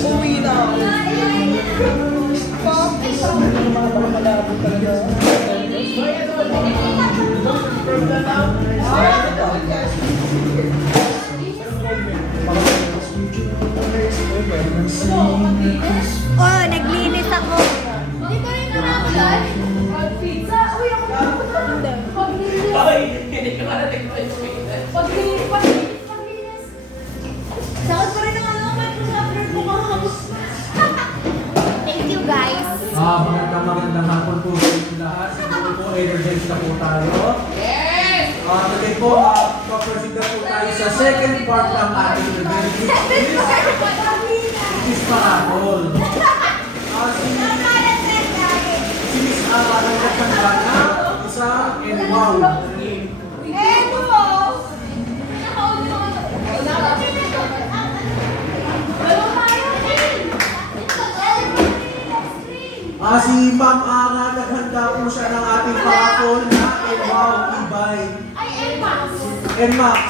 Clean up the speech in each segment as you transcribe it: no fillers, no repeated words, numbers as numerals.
Uwi na ako. Malabo talaga. Oh, naglinis ako. Dito rin na naman. Pizza. Uy, ako paglinis. Ay, hindi ka marating pa yung Paglinis. Sakot ko rin ang ano, kahit kung sa upload ko kahapon. Thank you, guys. Magandang hapon po sa inyo lahat. Siguro po, energize na po tayo. Yes! Today po, proceed na po tayo sa second part ng ating event. Which is parapol. Si Miss Ara ng Katandana, isa and wow. Si Ma'am Ara, naghanda po siya ng ating parapol na and wow, ibay. NMAX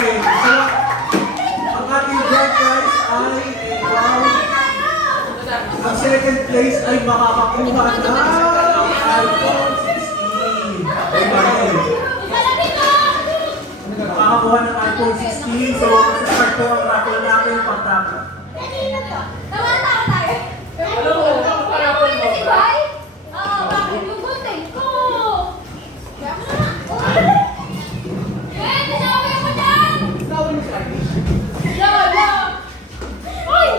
game. So, ang ating grand prize ay wow. Ang second place ay makakakuha ng iPhone 16. Makakakuha ng iPhone 16. So, start po ang raffle natin pagtapos. Bakit yung gunting ko? Kaya mo na. Nasaway ako dyan! Lola! Uy!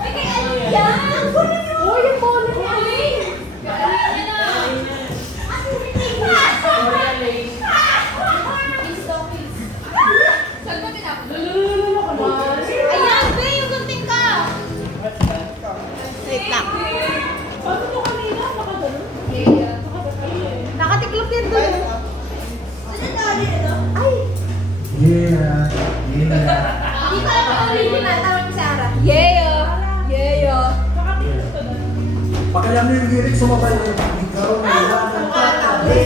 Ay, kaya ano yan? Uy, yung bola niya! Galing na! Saan ba pinapos? Ayan, be, yung gunting ka! Wait lang. Paano mo kanina? Nakagano? Nakatiklop yan doon. Ay! Yeah. Hindi ka lang original. Tawag mo si Ara. Pakailan mo yung lyrics, sumabay mo yung ikaw na ilan ng tatabi.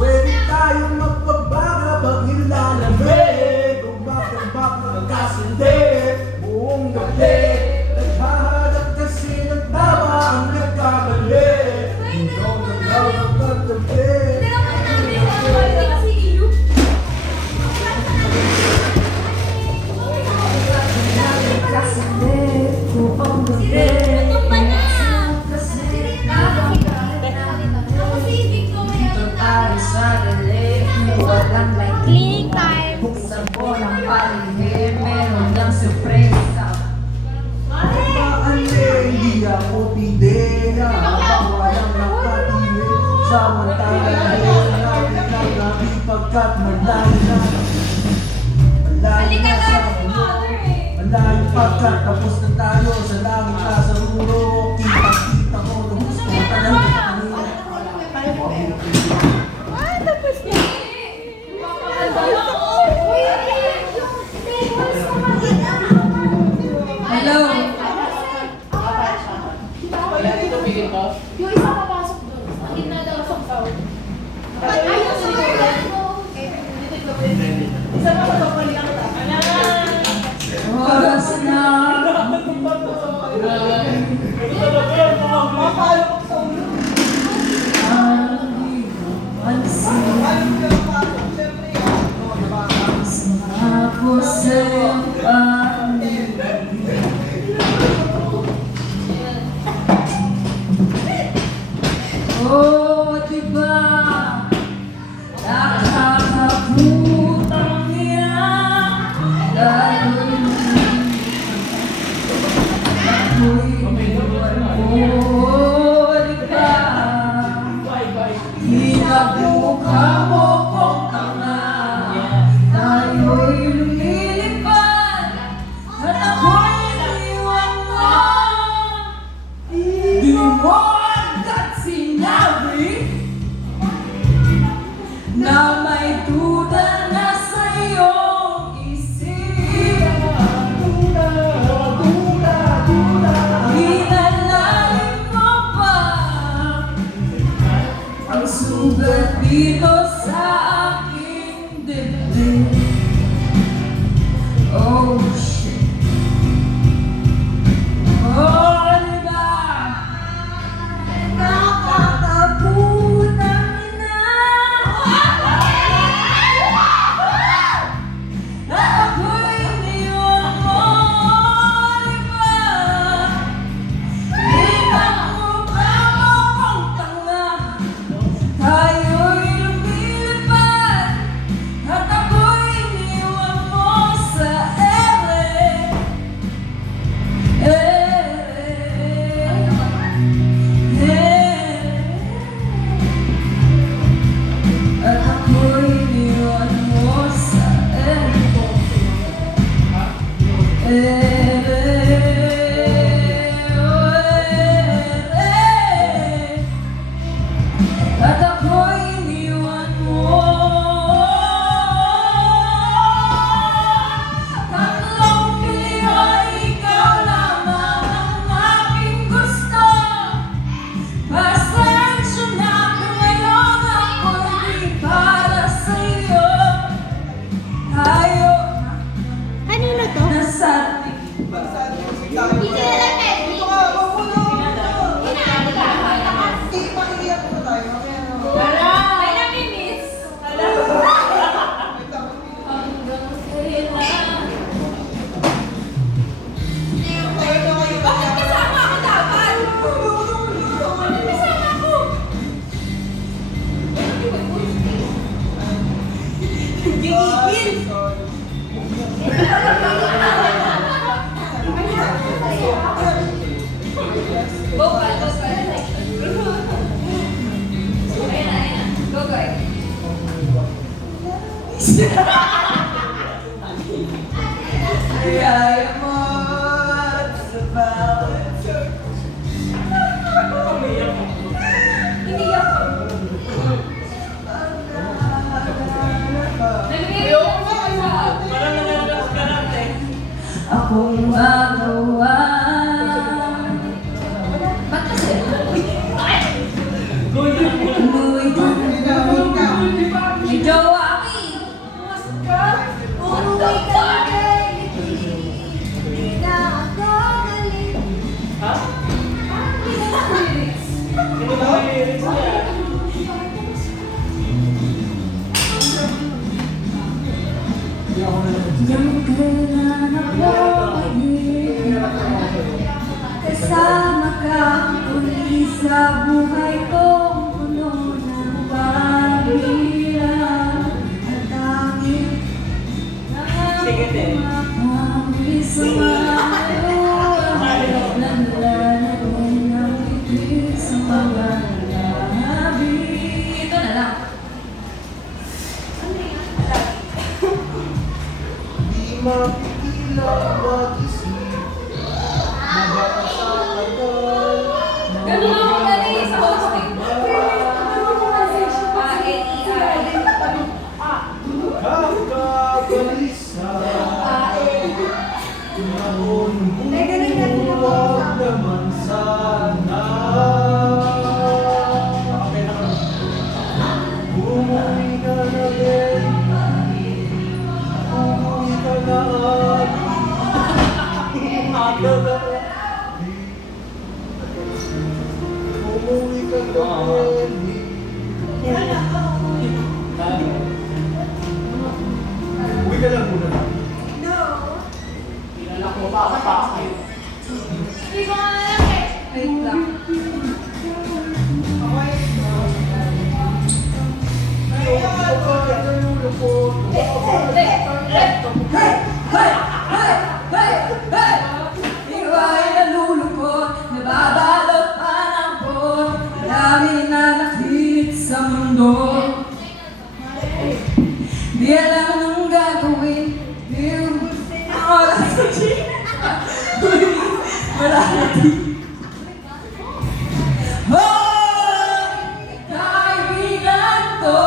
Pwede tayong magpabaga pag nilalamig. Gumagambak na magkasindi buong gabi. Naghahanap kasi ng tama ang nagkamali. Ikaw na lang ang katabi. Cleaning time. Buksan ko ng paligid, meron lang sorpresa. Hindi ako pideya. Walang nakatingin. Samantalang natin ang gabi pagkat malayo na. Malayo na sa ulo. Malayo pagkat tapos na tayo sa langit na sa ulo. Kita-kita ko nung gusto ko talaga kanina. Tapos na. Hello? Yung isa papasok doon. Ang gitna daw sa crowd. Ay, yung sa crowd mo. Isa pa sa kapal lang ta. Oras na. Ako sa iyong oh, diba? Nakakaputang niya. Lalo'y ako'y inuwan mo, diba? Hinabukha mo kong tanga. Tayo'y lumilipad at ako'y iniwan mo. Di mo agad sinabi na may duda na sa iyong isip. Hinalain mo pa ang sugat dito sa aking dibdib. Oh shit. Oh, diba? Nakakabunan na ako'y iniwan mo, diba? Pinagmukha mo kong tanga, tayo'y lumilipad, at ako'y iniwan mo sa ere. At ako'y iniwan mo sa at ako'y iniwan mo. Tatlong piliho, ikaw lamang ang aking gusto. Pasensya na kung ngayon ako'y di para sa'yo. Tayo Kanino to? nasa Hindi na lang Medley. Ito ka, magulo. Inaano ka? Hindi, makiiyak mo tayo. Mamaya na. May nami-miss. hanggang kailan. Tayo na kayo. Bakit kasama ako dapat? Bakit kasama ako? Gigil. Vocal section. Ayun na, ayun na. Go, go. Kaya mo sa bawat Hindi ako. Akong magawa. Ba't kasi? Umuwi ka. May jowa ako eh. Umuwi ka na kay Hindi na ako galing. Yung kailan ako mahirap, kasama ka uli sa buhay kong puno ng pag-iirap. At tanging nakapamili sa mga luha, nanlalanin ang ibig sa mga labi. Ito na lang. Di mapigilang mag-isip, mabasa agad. Ganun ako galing sa hosting. Kakabalisa, noon huwag naman sana. Umuwi ka na rin, umuwi ka na umuwi ka na rin. Uwi ka lang muna. Hindi ko nga alam eh. Wait lang. Ikaw ay nalulungkot, nababalot pa ng pot, marami na nakit sa mundo. Di alam anong gagawin, di ang oras sa wala na Hoy! Kaibigan ko,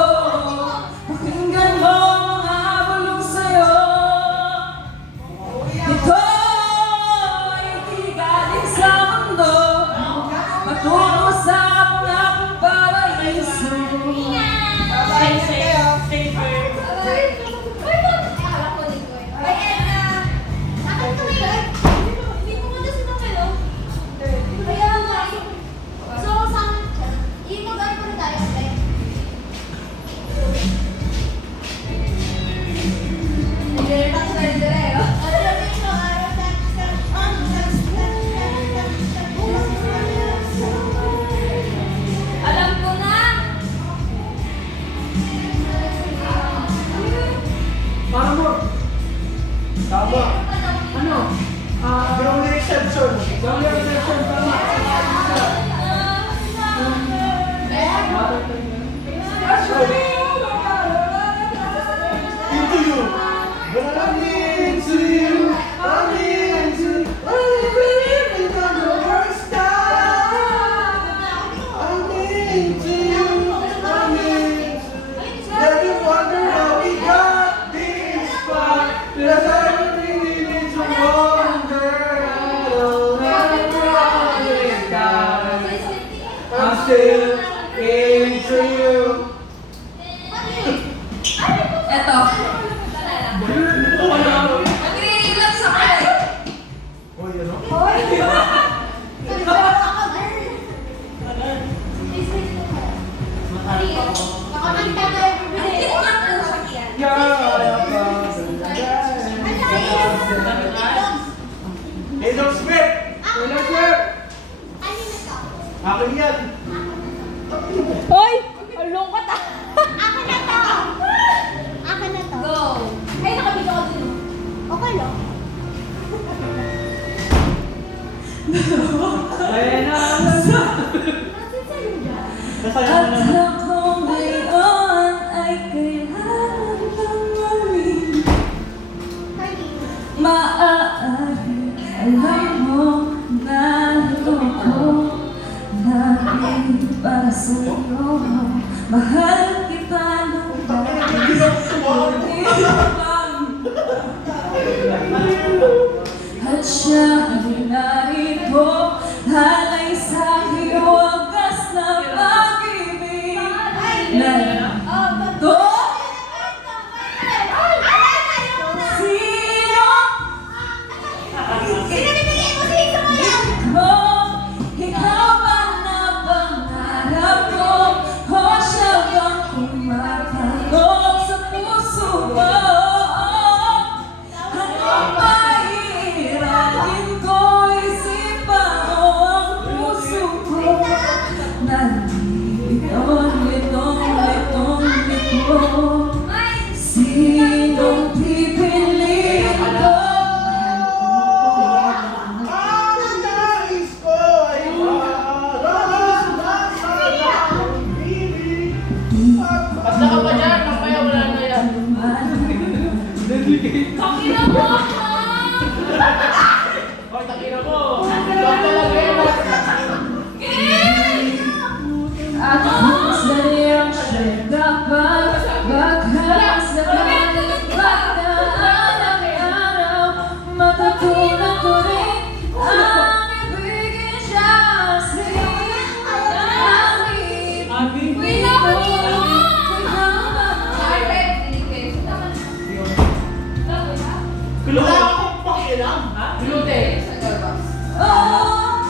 pakinggan mo mga bulong sa'yo. Ito ay di galing sa mundo, patungo sa pangakong paraiso. Bye, ingat kayo. Ay, akala ko din ko yun. Ay, Edna. Akin ka ngayon. Hindi mo muna sinakalo. Kaya nga. So, saan? Mag-ano ko na tayo, okay? Nag-relax na rin dire, oh. Alam ko na. Para mo. Tama. Ano? Yung reception. Yung reception. Tama. Into you. But I'm into you. I'm into you. I'm believing on the worst time. I'm into you. I'm into you. Let me wonder how we got this far. Cause I really need to wonder. I'm still into you. Eto. Nagrinig lang sa kay. Oh, yun o? Nakamanta ka everyday. Taylor Swift! Taylor Swift! Akin yan! Hoy! Along ka ta! Akin na to! Akin na to. Go! Ay, nakabigyan ko din. Okay lang. Ayan na! Nasaan sa'yo dyan? Nasayang mo naman. Ako ngayon ay kailangan ng mamin. Maaari alam mo na ito ko lagi para sa'yo. Mahal kita ng dahil at siya ay narito, halay sa iyo wagas na pag-ibig na ito. Sino? Ikaw ba na pangarap ko? O siya bang kumakalog sa puso ko? Ano ba iiralin ko? Isipan mo ang puso ko. Nandito, litong liko. Sinong pipiliin ko? Ang nais ko ay mararamdaman ang pag-ibig. Basta ka pa dyan, mamaya wala na yan. Pakina mo ako! Hoy, takina mo. Huwag talaga yan. At kung sa'yong siya'y dapat magkasalan pagkaan ang araw, matutunan ko rin ang ibigin siya sa'yo. Ang ibig ko, Wala akong pakialam. Glute. oh,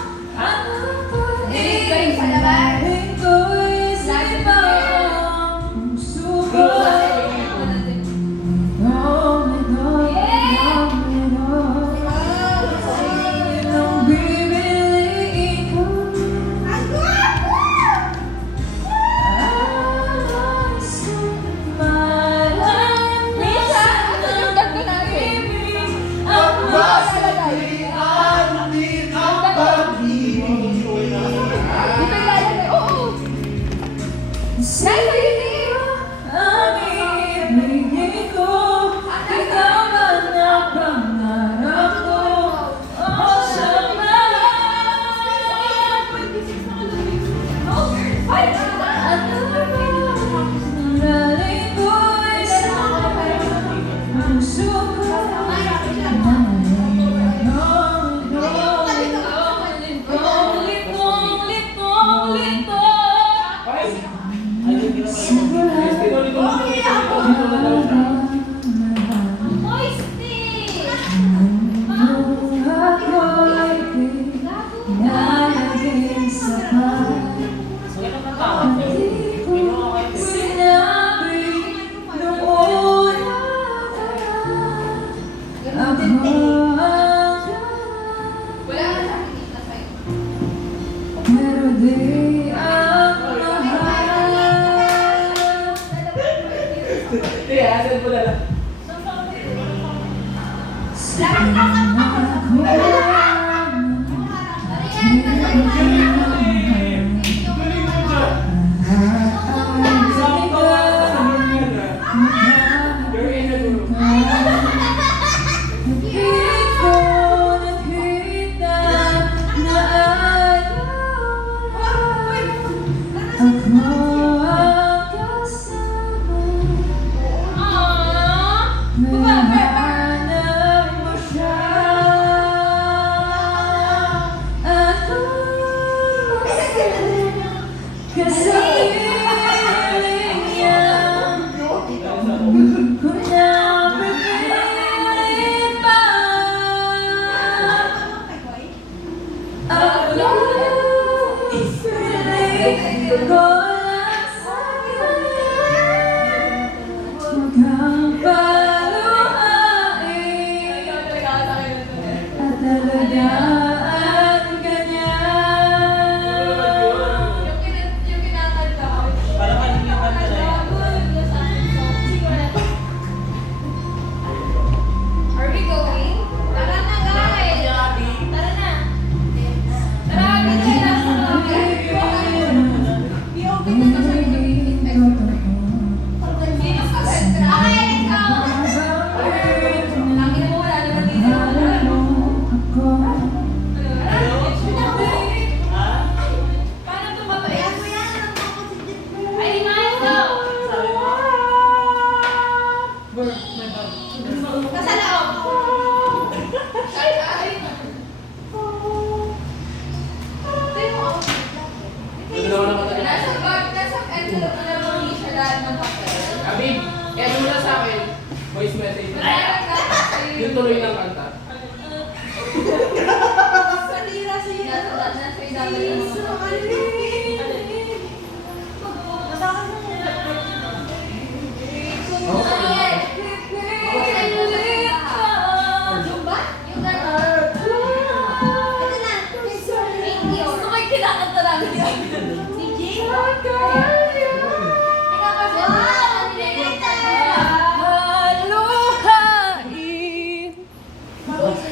dito na daw siya. Moisty! Nalagay sa Ganun ang tao. sinabi nung una ako Wala ka sa akin dito sa'yo. pero di ang mahal. Hindi, asan po na lang. You're in a group. Kasi feeling niya kung napipilit pa ang feeling ko lang sa'yo huwag kang paluhain at alagaan ka niya. Yung kinakanta ko. Parang kanina ka na lang. Are we going? Tara na, guys! Tara na! Tara, bigay na sa mga I-open na sa Okay, let's go! Lagi mo wala naman dito. Paano tumabay? Ay, nice daw! Nasa loob! Ay, ay! Dalawa na matagal. Nasa bag, nasa envelope na naman ni siya lahat ng papel. Abib, kaya mo na sa akin. Voice message. Meron ka kasi- Yung tuloy ng kanta. Salira siya. Nasa ilalim ng mga papel. Yung ba? Yung gano'n? Ito na. Thank you. Gusto ko yung kinakanta namin yun. Si Jay? Teka pa siya.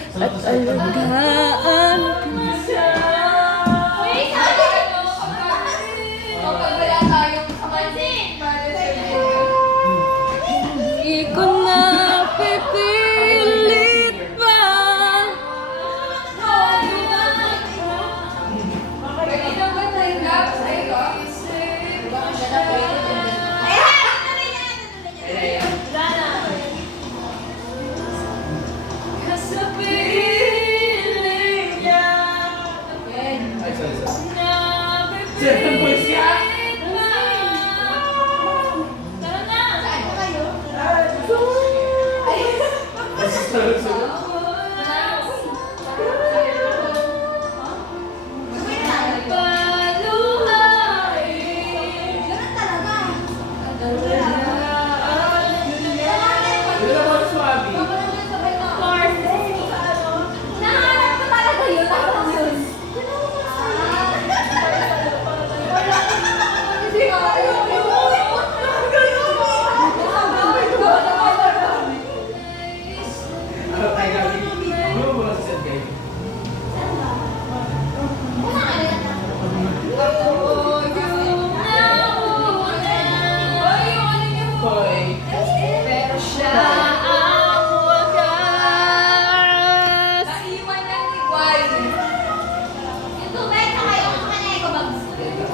Haluhain at alagaan ko siya. Uy, sabi ko. Kapag wala tayong kapansin. Para sa iyo. Hindi ko na pipilit pa. Pwede naman tayo lap sa iyo. Baka siya na pwede dyan. Ayan. Kasabihin niya Yan. Ay, sorry, sorry. na Second voice ka? pipilit pa. Tara na. Saan ba kayo? Basta sunod-sunod. Paluhain Ganun talaga. Hindi na mga swabi. Nahanap ko talaga yun. Tapos yun. Hindi ko kayo. Ano tayo gabi? Ano mo muna sa set kayo? Hoy. pero siya ang wakas. Naiwan lang ni Guay. Yung tubig na kayo sa kanya ko bag.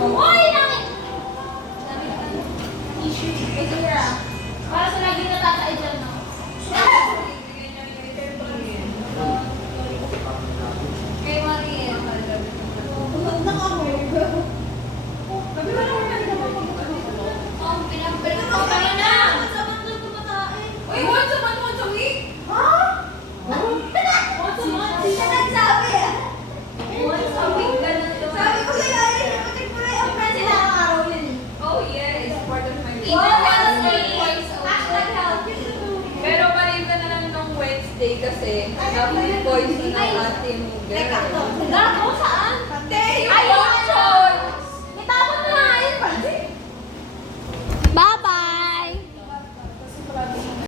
Uy, namin! Issue. Ito here. Para sa lagi natatay dyan, no? Kay Maria. Magandang ako. Ang pinagpilito ko na! food poison ang ating Teka, girl. gago saan?